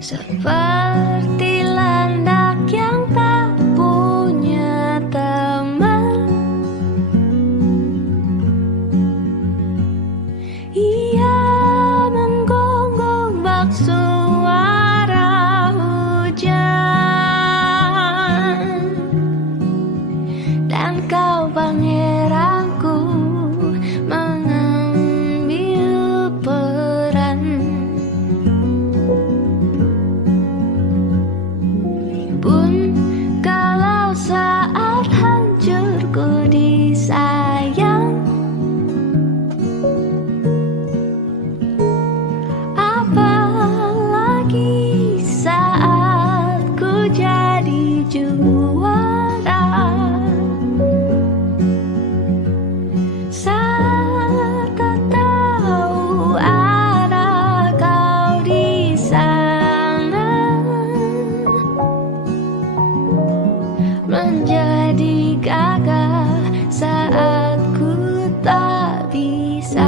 seperti landak yang tak punya teman. Ia menggonggong bak suara hujan, dan kau pangeranku mengambil peran. Pun kalau saat hancurku disayang, apalagi saat ku jadi juara. Saat tak tahu arah kau di sana, menjadi gagah saat ku tak bisa.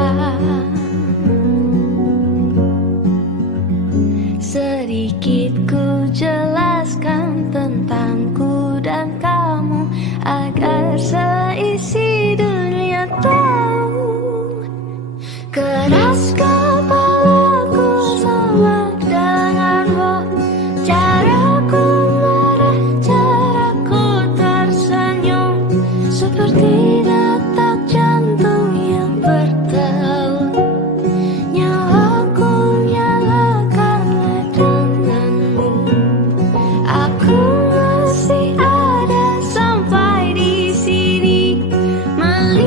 Sedikit ku jelaskan tentangku dan kamu, agar seisi dunia tahu. Keras kepalaku sama denganmu, caraku marah, caraku tersenyum, seperti detak jantung yang berdelut. Nyawaku nyala karena denganmu. Aku masih ada sampai di sini, melihat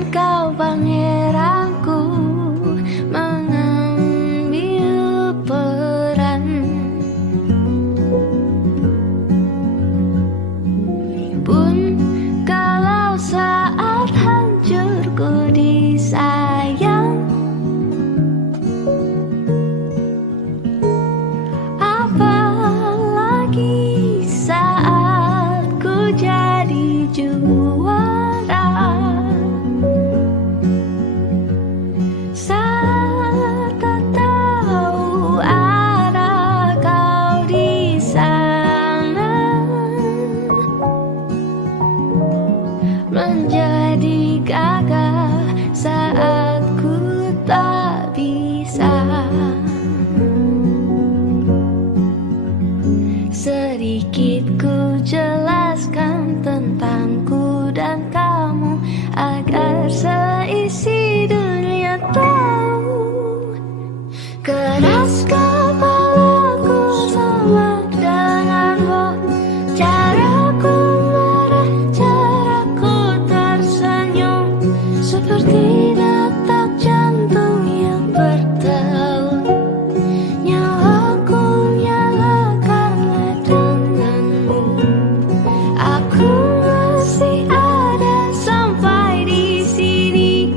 dan kau pangeranku mengambil peran. Pun kalau saat hancurku disayang, apalagi saat ku jadi juara. Saat tak tahu arah kau di sana, menjadi gagah saat ku tak bisa. Sedikit ku jelaskan tentangku dan kamu agar seisi dunia tahu. Keras kepalaku sama denganmu, caraku marah, caraku tersenyum, seperti detak jantung yang berdeut. Nyawaku nyala karena denganmu. Aku masih ada sampai di sini,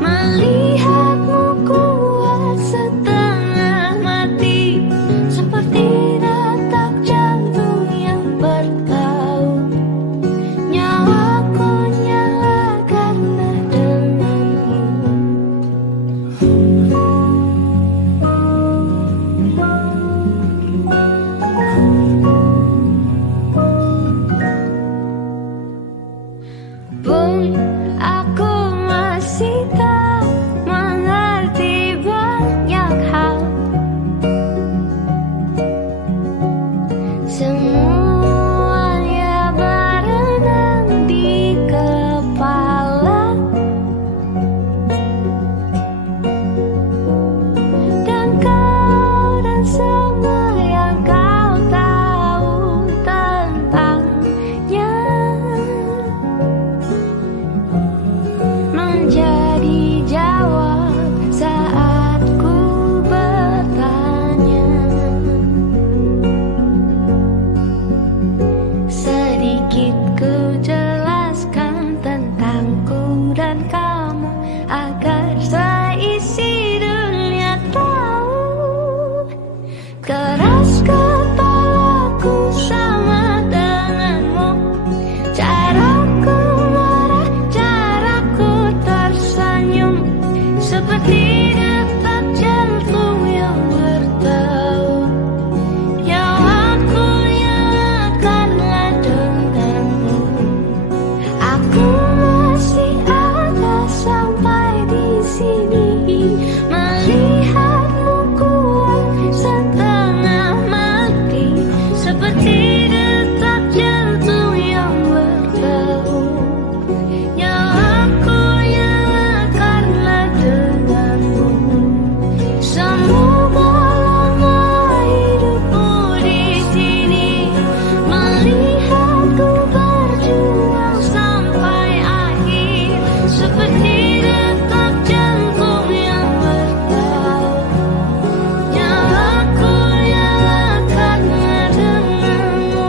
melihatmu kuat setengah mati, seperti detak jantung yang berdeut. Nyawaku nyala karena denganmu. Pun aku masih tak mengerti banyak hal. Semuanya berenang di kepala, dan kau dan semua yang kau tahu tentangnya menjadi jawab saat ku bertanya. Sedikit ku jelaskan tentangku dan kamu agar seisi dunia tahu. Keras kepalaku sama denganmu, caraku marah, caraku tersenyum, seperti detak jantung yang berdeut. Nyawaku nyala karena denganmu. Aku masih ada sampai di sini, melihatmu kuat setengah mati, seperti detak jantung yang berdeut. Nyawaku nyala karena denganmu. Semoga lama hidupmu di sini, melihatku berjuang sampai akhir, seperti detak jantung yang berdeut. Nyawaku nyala karena denganmu.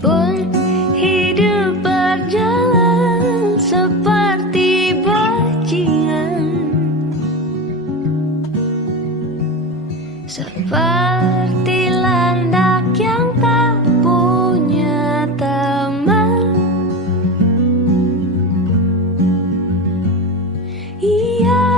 Pun hidup berjalan seperti bajingan, seperti landak yang tak punya teman. Ia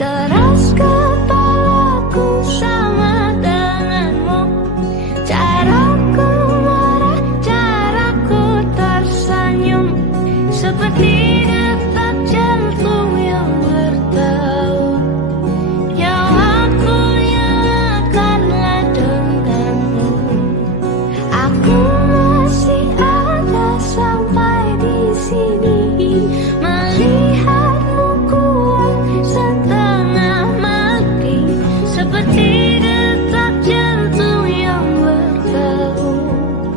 Keras kepalaku sama denganmu. Caraku marah, caraku tersenyum, seperti detak jantung yang bertaut. Nyawaku nyalakanlah denganmu. Aku masih ada sampai di sini, melihatmu kuat setengah mati, seperti detak jantung yang bertaut.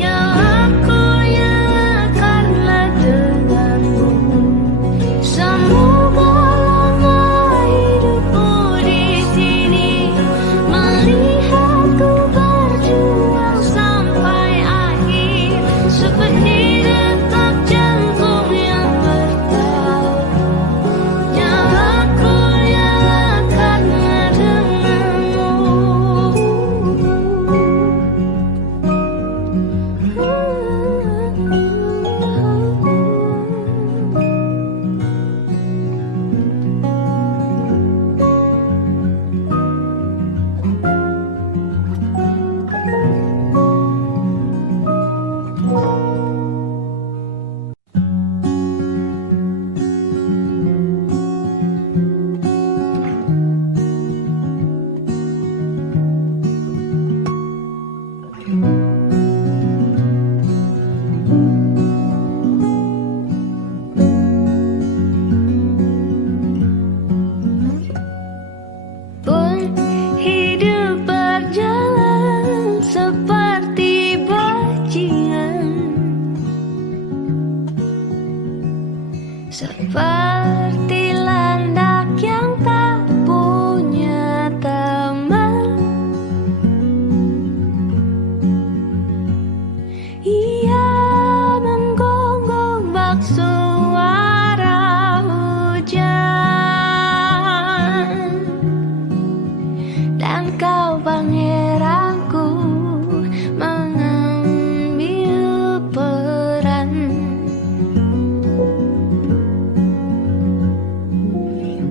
Nyawaku nyalakanlah denganmu. Semoga lama hidupku di sini, melihatku berjuang sampai akhir, seperti detak jantung yang bertaut. Nyawaku nyalakanlah denganmu. Pun hidup berjalan seperti bajingan, seperti landak yang tak punya teman. Ia menggonggong bak suara hujan, dan kau pangeranku mengambil peran.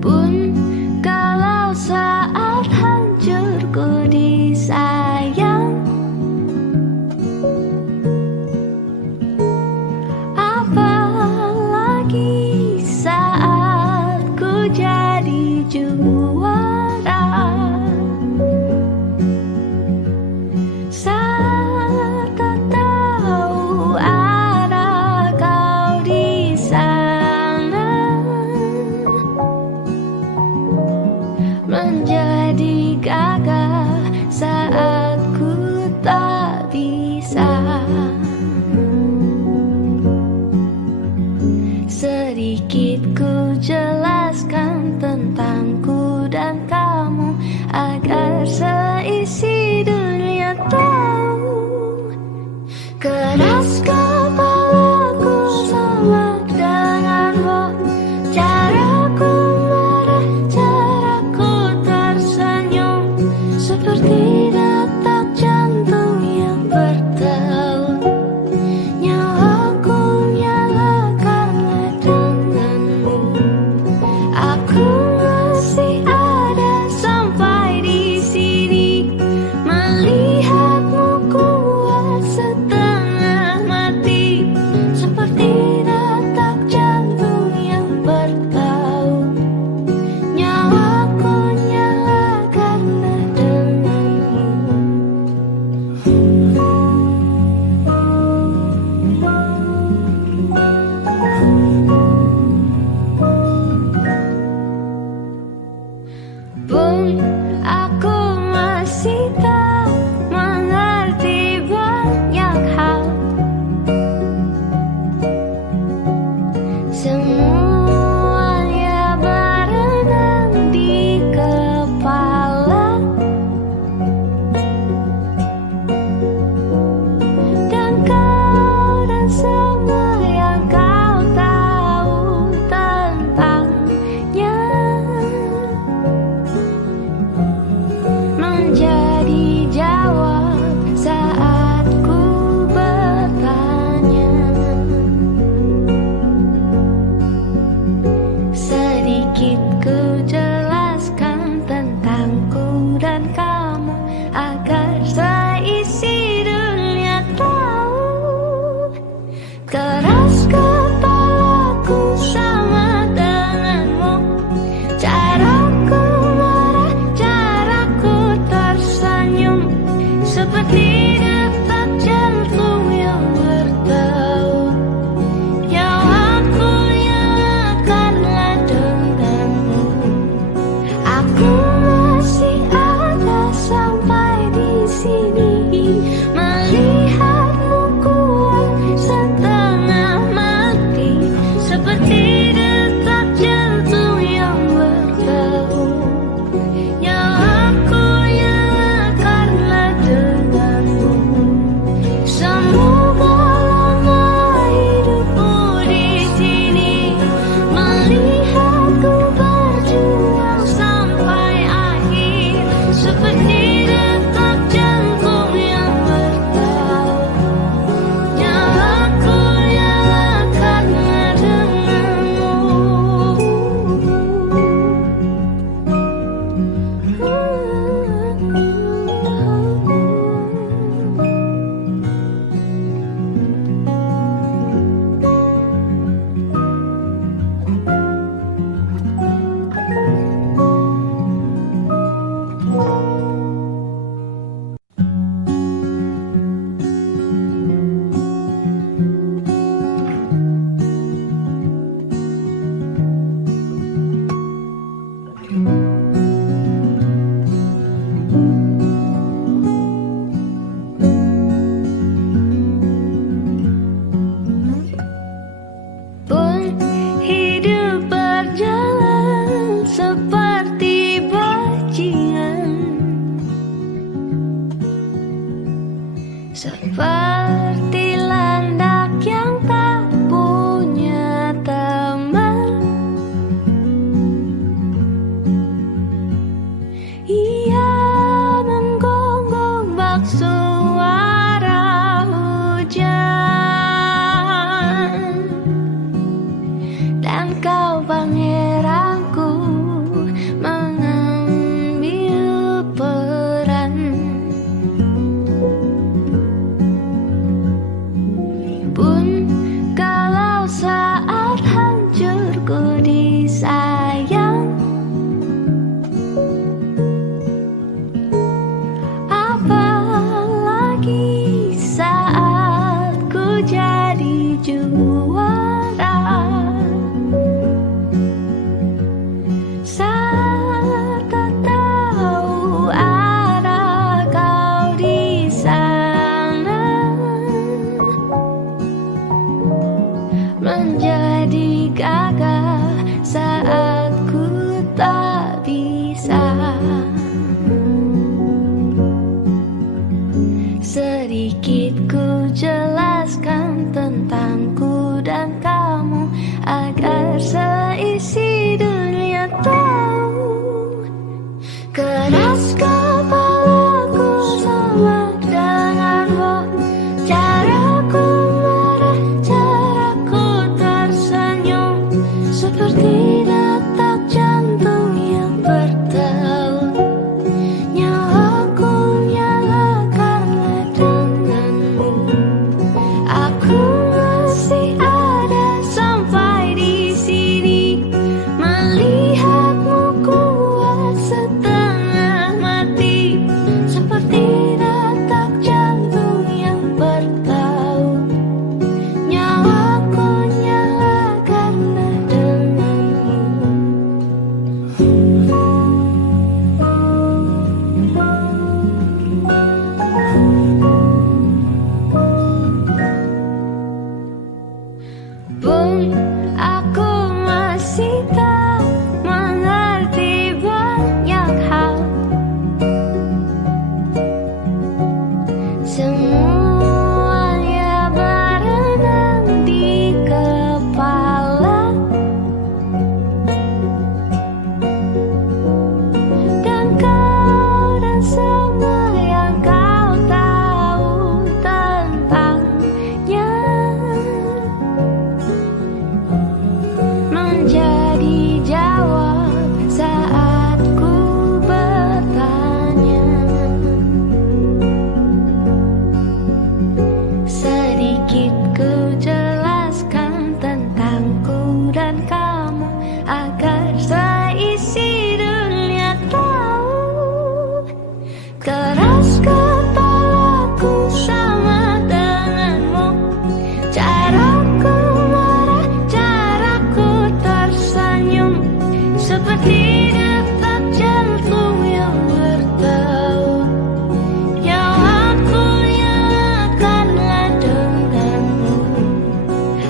Pun kalau saat hancurku disayang, apalagi saat ku jadi juara. Saat tak tahu arah kau di sana, menjadi gagah saat ku tak bisa. Sedikit ku jelaskan tentangku dan kamu, agar seisi dunia tahu. Keras kepalaku sama denganmu. Caraku marah, caraku tersenyum, seperti detak jantung yang bertaut. Nyawaku nyalakanlah denganmu. Aku agar seisi dunia tahu. Keras kepalaku sama denganmu, caraku marah, caraku tersenyum, seperti detak jantung yang bertaut. Nyawaku nyalakanlah denganmu.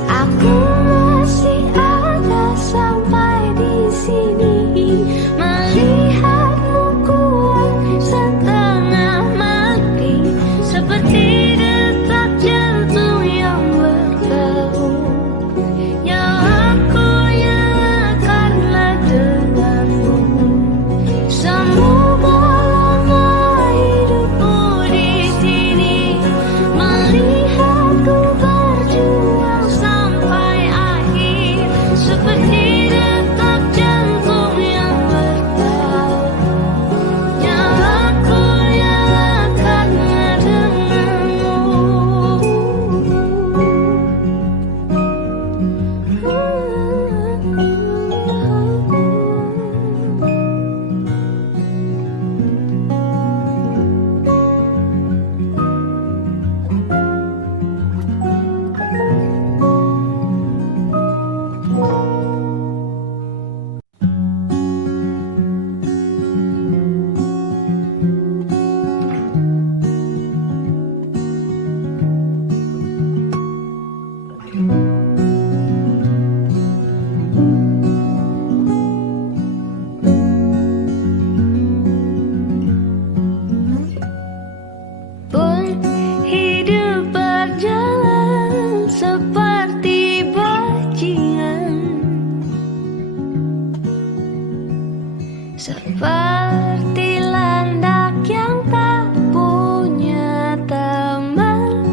Aku masih ada sampai di sini, melihatmu kuat setengah mati, seperti detak jantung yang bertaut. Nyawaku nyalakanlah denganmu. Semoga lama hidupmu di sini, melihatku berjuang sampai akhir, seperti detak jantung yang bertaut. Nyawaku nyalakanlah denganmu. Pun hidup berjalan seperti bajingan, seperti landak yang tak punya teman.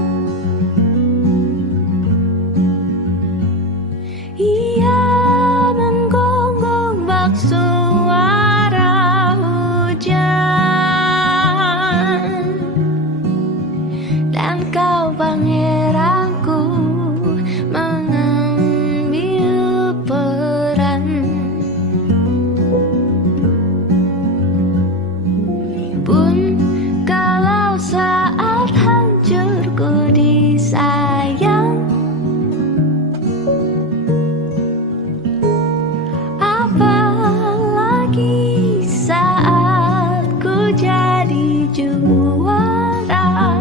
Ia menggonggong bak suara hujan, dan kau pangeranku mengambil peran. Pun kalau saat hancurku disayang, apalagi saat ku jadi juara.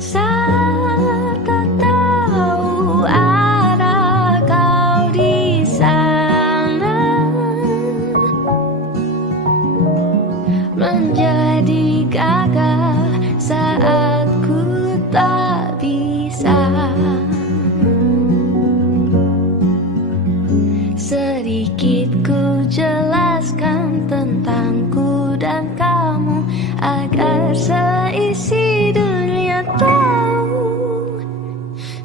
Saat tak tahu arah kau di sana, menjadi gagah saat ku tak bisa. Sedikit ku jelaskan tentangku dan kamu, agar seisi dunia tahu.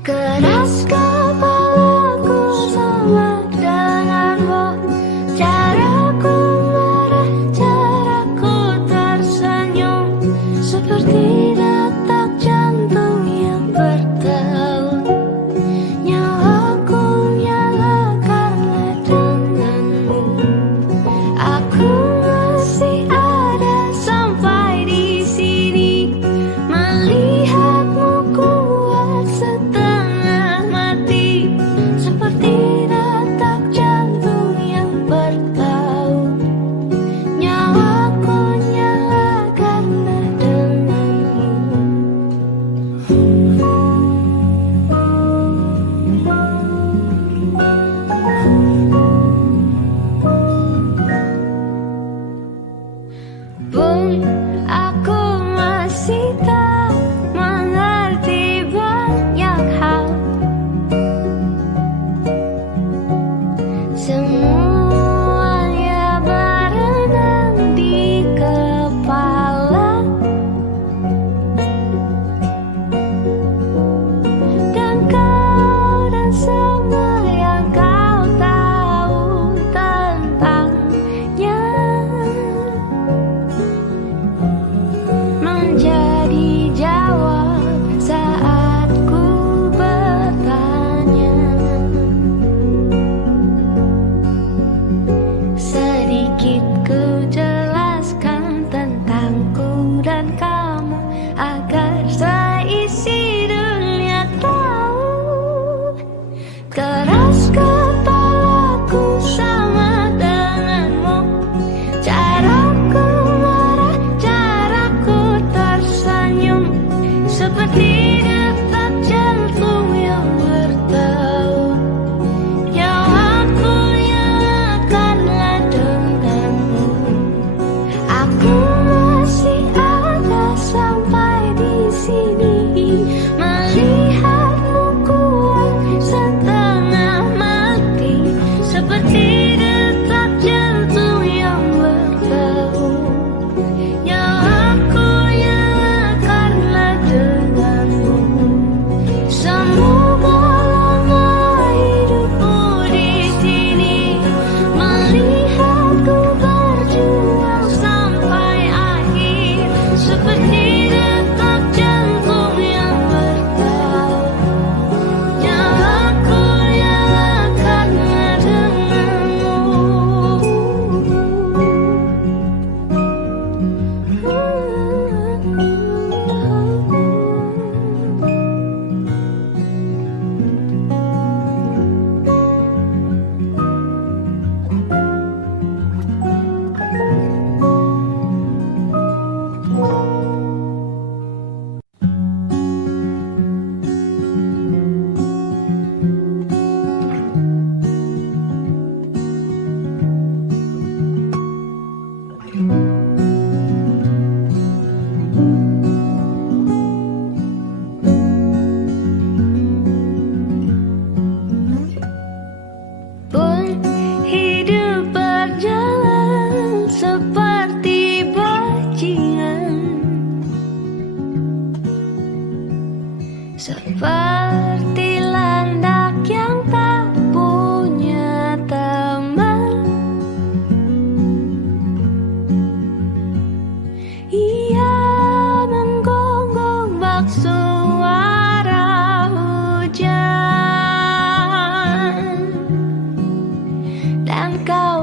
Keras kepalaku sama denganmu, caraku marah, caraku tersenyum, seperti detak jantung yang bertaut. Nyawaku nyalakanlah denganmu. Aku masih ada sampai di sini,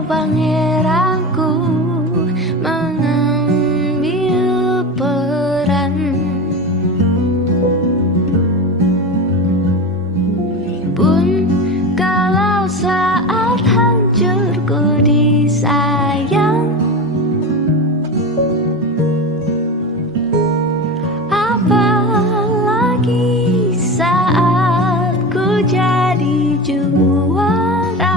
pangeranku mengambil peran. Pun kalau saat hancurku disayang, apalagi saat ku jadi juara.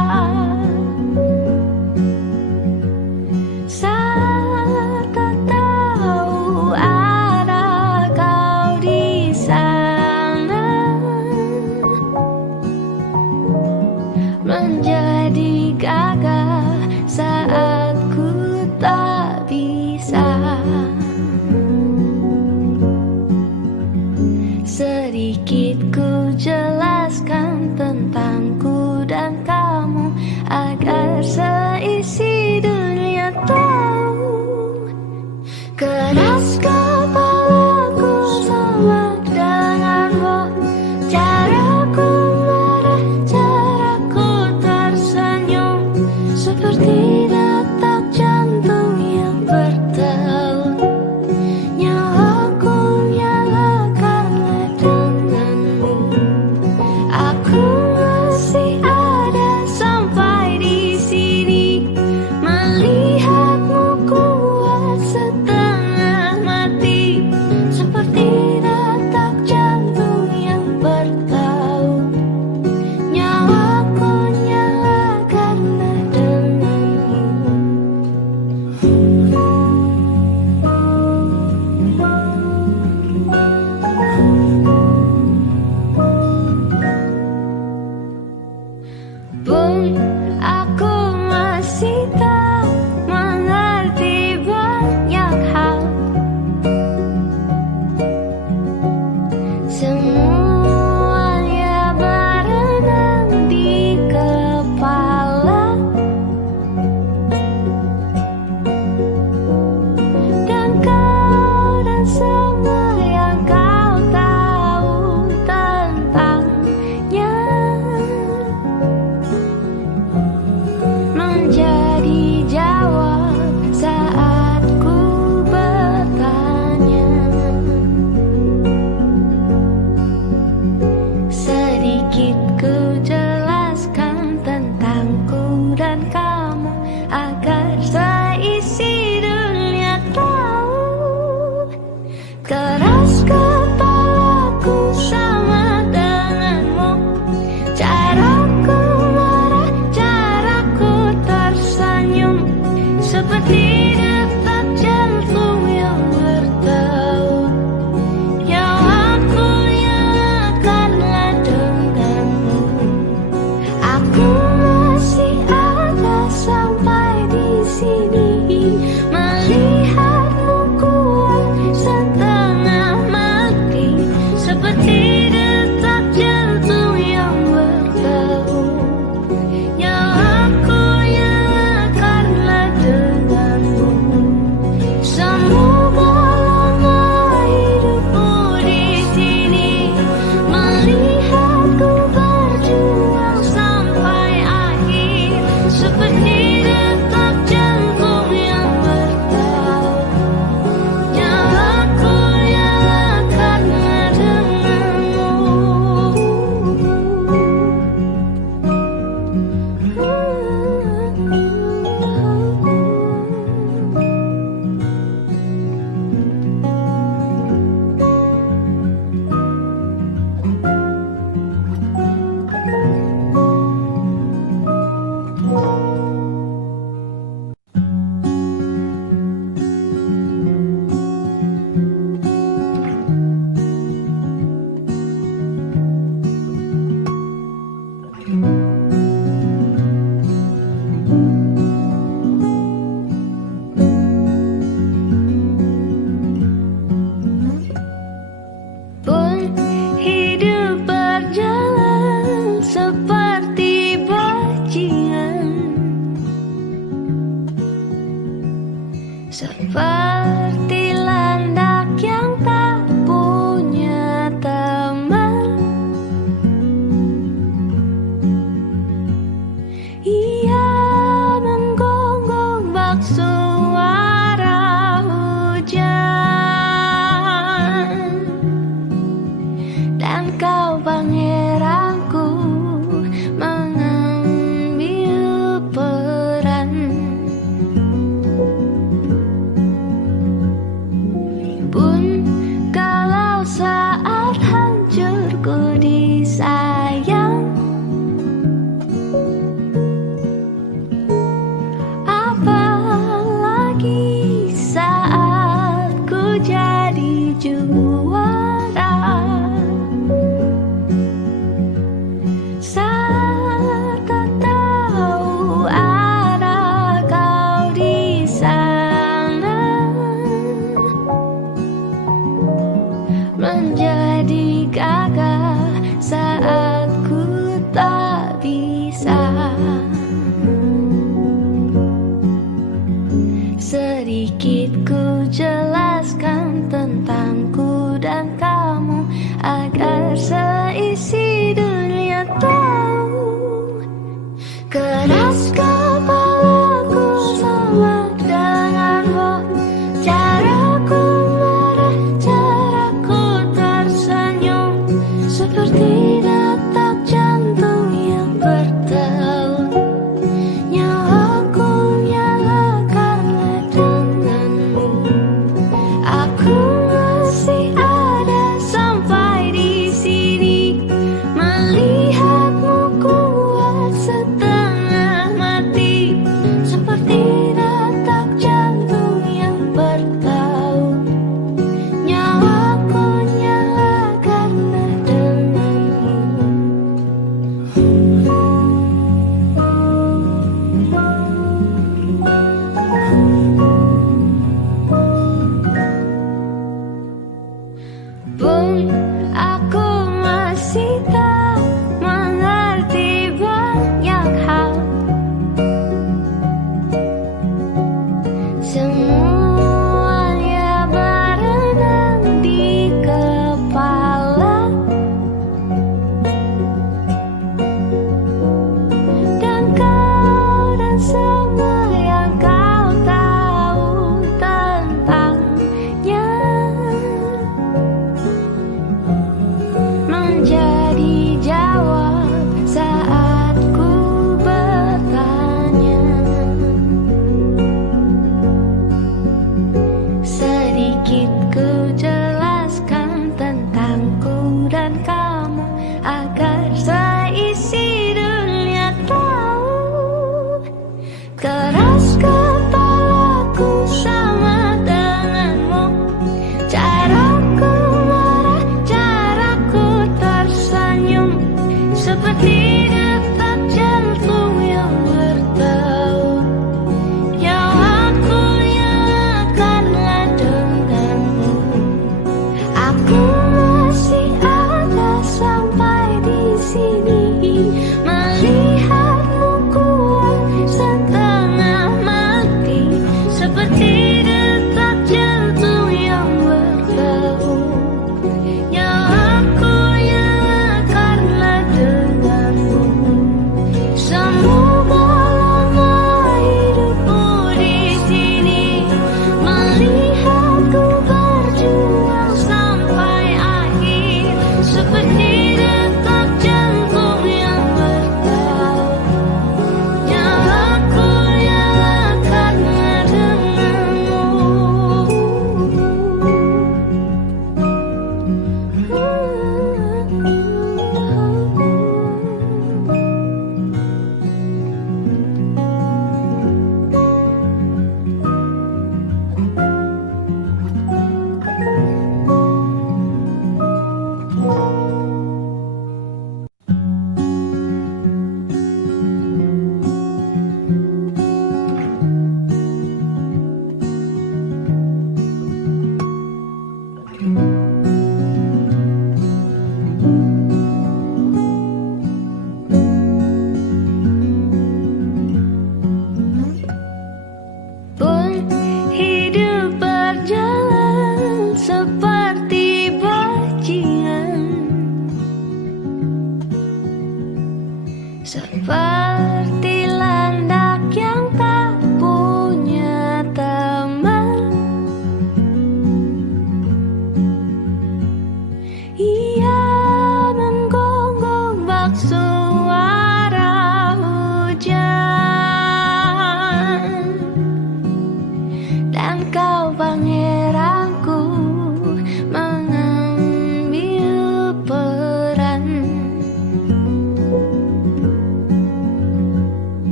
Saat tak tahu arah kau di sana, menjadi gagah saat ku tak bisa. Sedikit ku jelaskan tentangku dan kamu, agar seisi dunia tahu. Keras kepalaku sama denganmu, caraku marah, caraku tersenyum, seperti detak jantung yang berdeut. Nyawaku nyala karena denganmu. Aku masih ada sampai di sini, melihatmu kuat setengah mati, seperti detak jantung yang bertaut. Nyawaku nyala karena denganmu. Pun aku masih tak mengerti banyak hal. Semuanya berenang di kepala, dan kau dan semua yang kau tahu tentangnya menjadi jawab saat ku bertanya. Sedikit ku jelaskan tentangku dan kamu, agar seisi dunia tahu. Keras kepalaku sama denganmu, caraku marah, caraku tersenyum, seperti detak jantung yang berdeut. Nyawaku nyala karena denganmu. Aku masih ada sampai di sini, melihatmu kuat setengah mati, seperti detak jantung yang berdeut. Nyawaku nyala karena denganmu. Semoga lama hidupku di sini, melihatku berjuang sampai akhir, seperti detak jantung yang bertaut. Nyawaku nyala karena denganmu. Pun hidup berjalan seperti bajingan, seperti landak yang tak punya teman. Ia menggoda Keras kepalaku sama denganmu. Caraku marah, caraku tersenyum, seperti detak jantung yang berdeut. Nyawaku nyala karena denganmu. Aku masih ada sampai di sini, melihatmu kuat setengah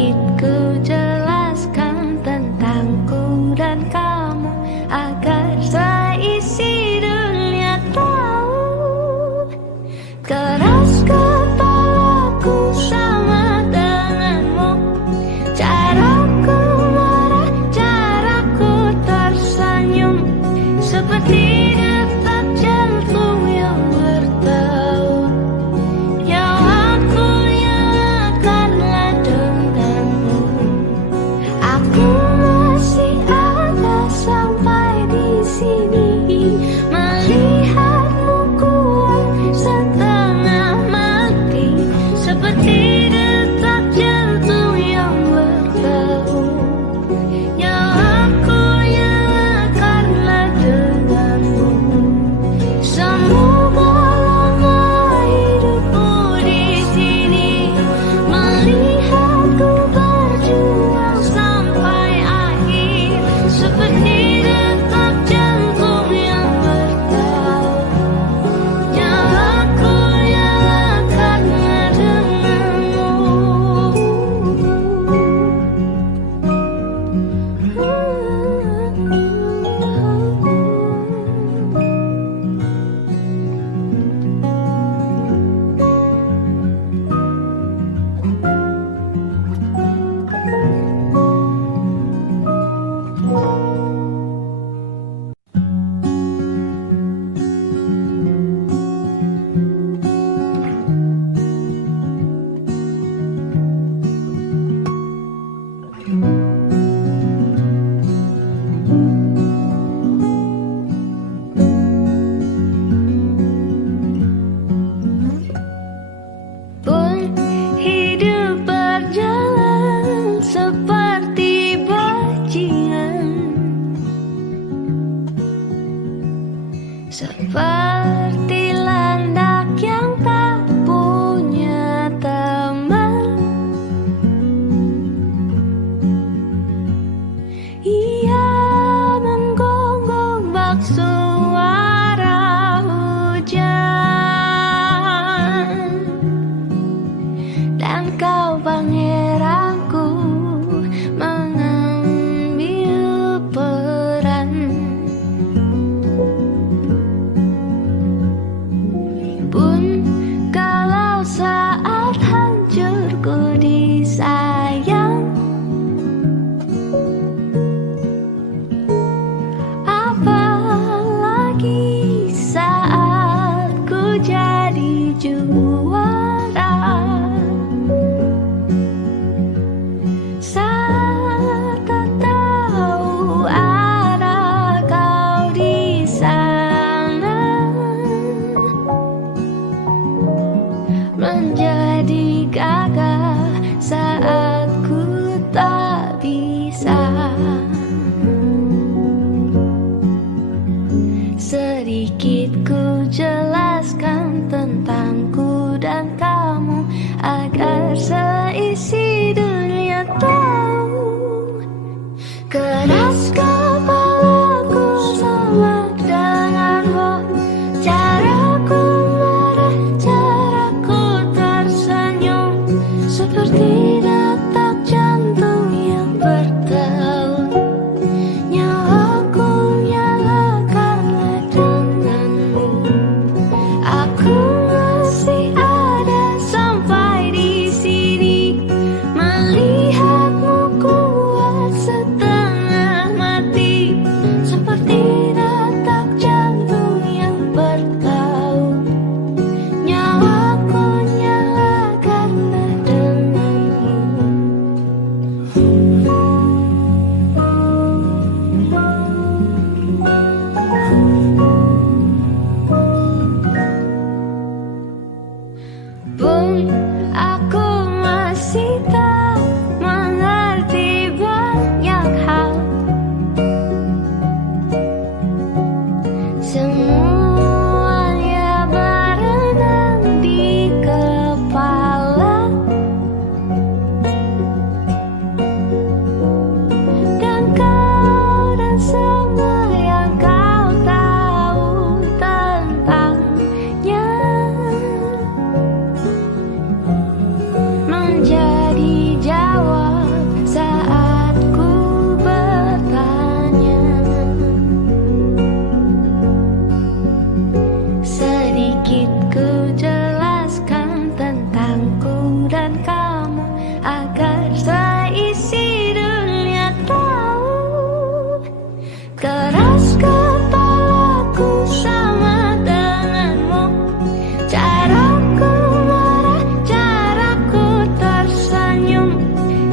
sedikit ku jelaskan tentangku dan kamu agar seisi dunia tahu. Keras kepalaku sama denganmu, caraku marah, caraku tersenyum, seperti detak jantung yang bertaut. Nyawaku nyalakanlah denganmu.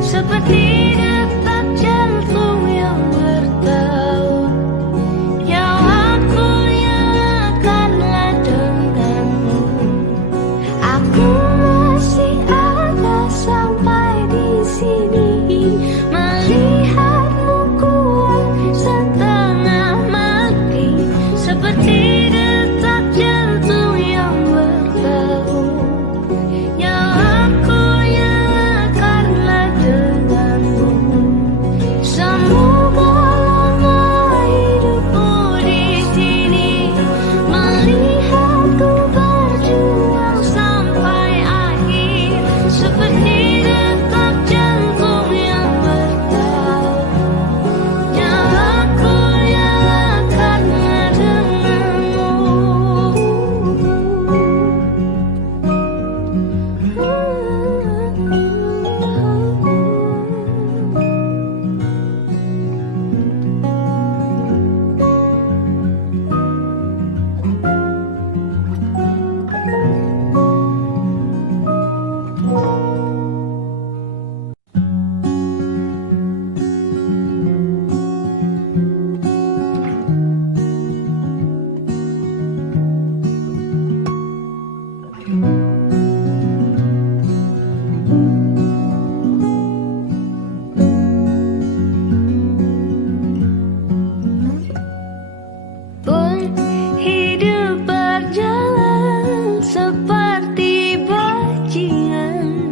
seperti detak jantung yang bertaut. Nyawaku nyalakanlah denganmu. Aku masih ada sampai di sini, melihatmu kuat setengah mati, seperti detak jantung yang bertaut. Nyawaku nyalakanlah denganmu. Semoga lama hidupmu di sini, melihatku berjuang sampai akhir, seperti detak jantung yang bertaut. Nyawaku nyalakanlah denganmu. Pun hidup berjalan seperti bajingan,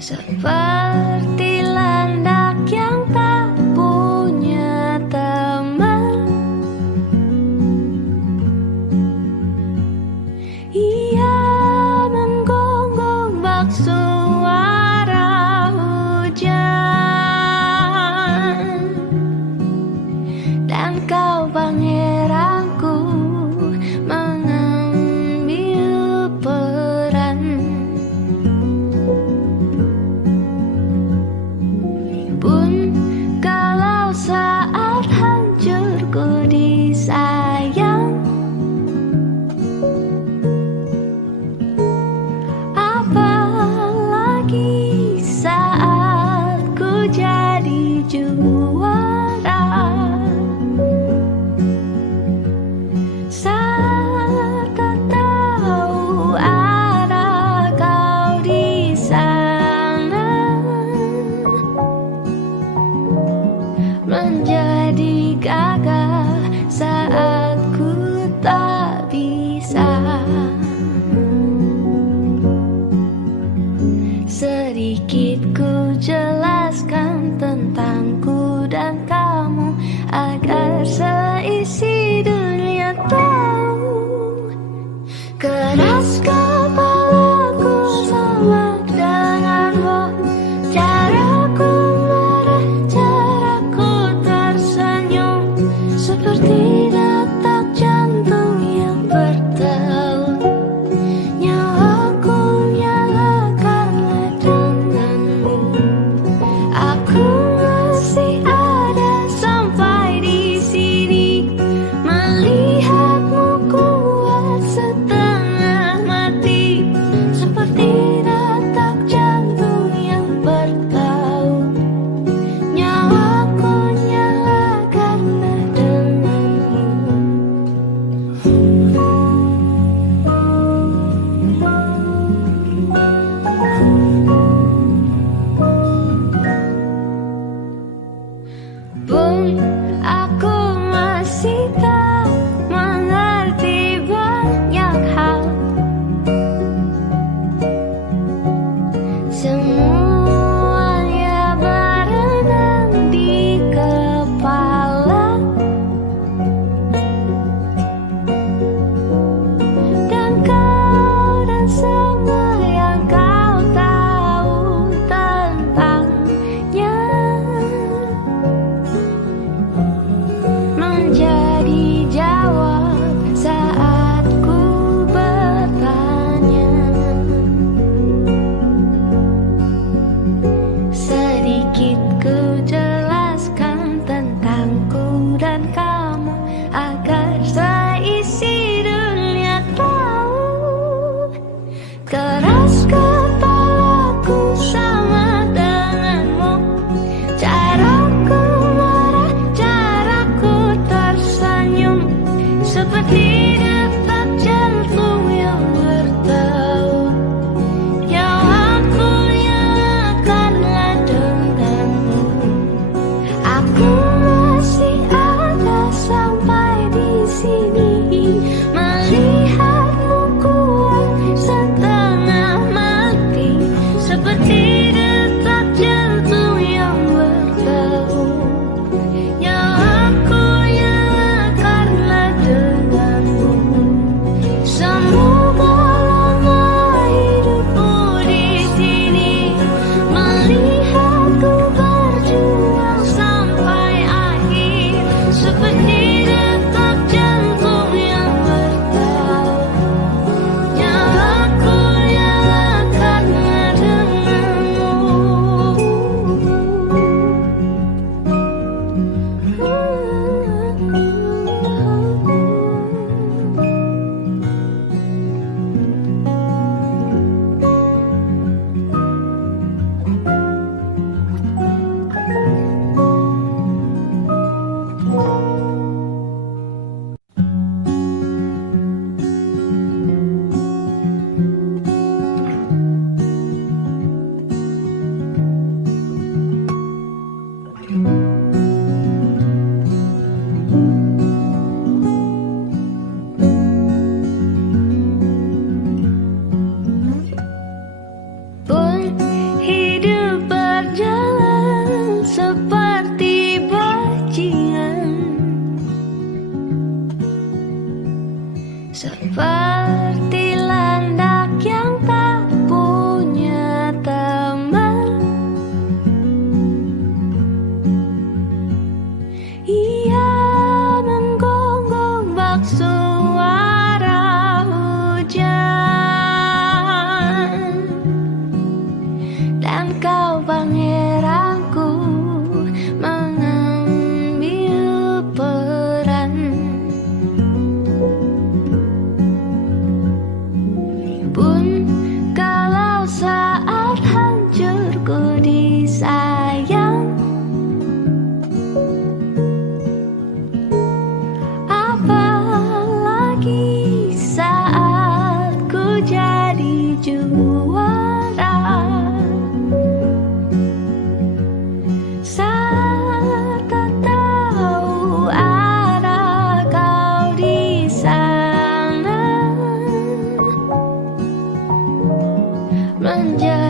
seperti landak yang tak punya teman. Ia menggonggong bak suara hujan, dan kau pangeranku mengambil peran. Pun kalau saat hancurku disayang, apalagi saat ku jadi juara. Saat tak tahu arah kau di sana, menjadi gagah saat ku tak bisa. Sedikit ku jelaskan tentangku dan kamu, agar seisi dunia tahu. Keras kepalaku sama denganmu, caraku marah, caraku tersenyum, seperti detak jantung yang bertaut. Nyawaku nyalakanlah denganmu. senja.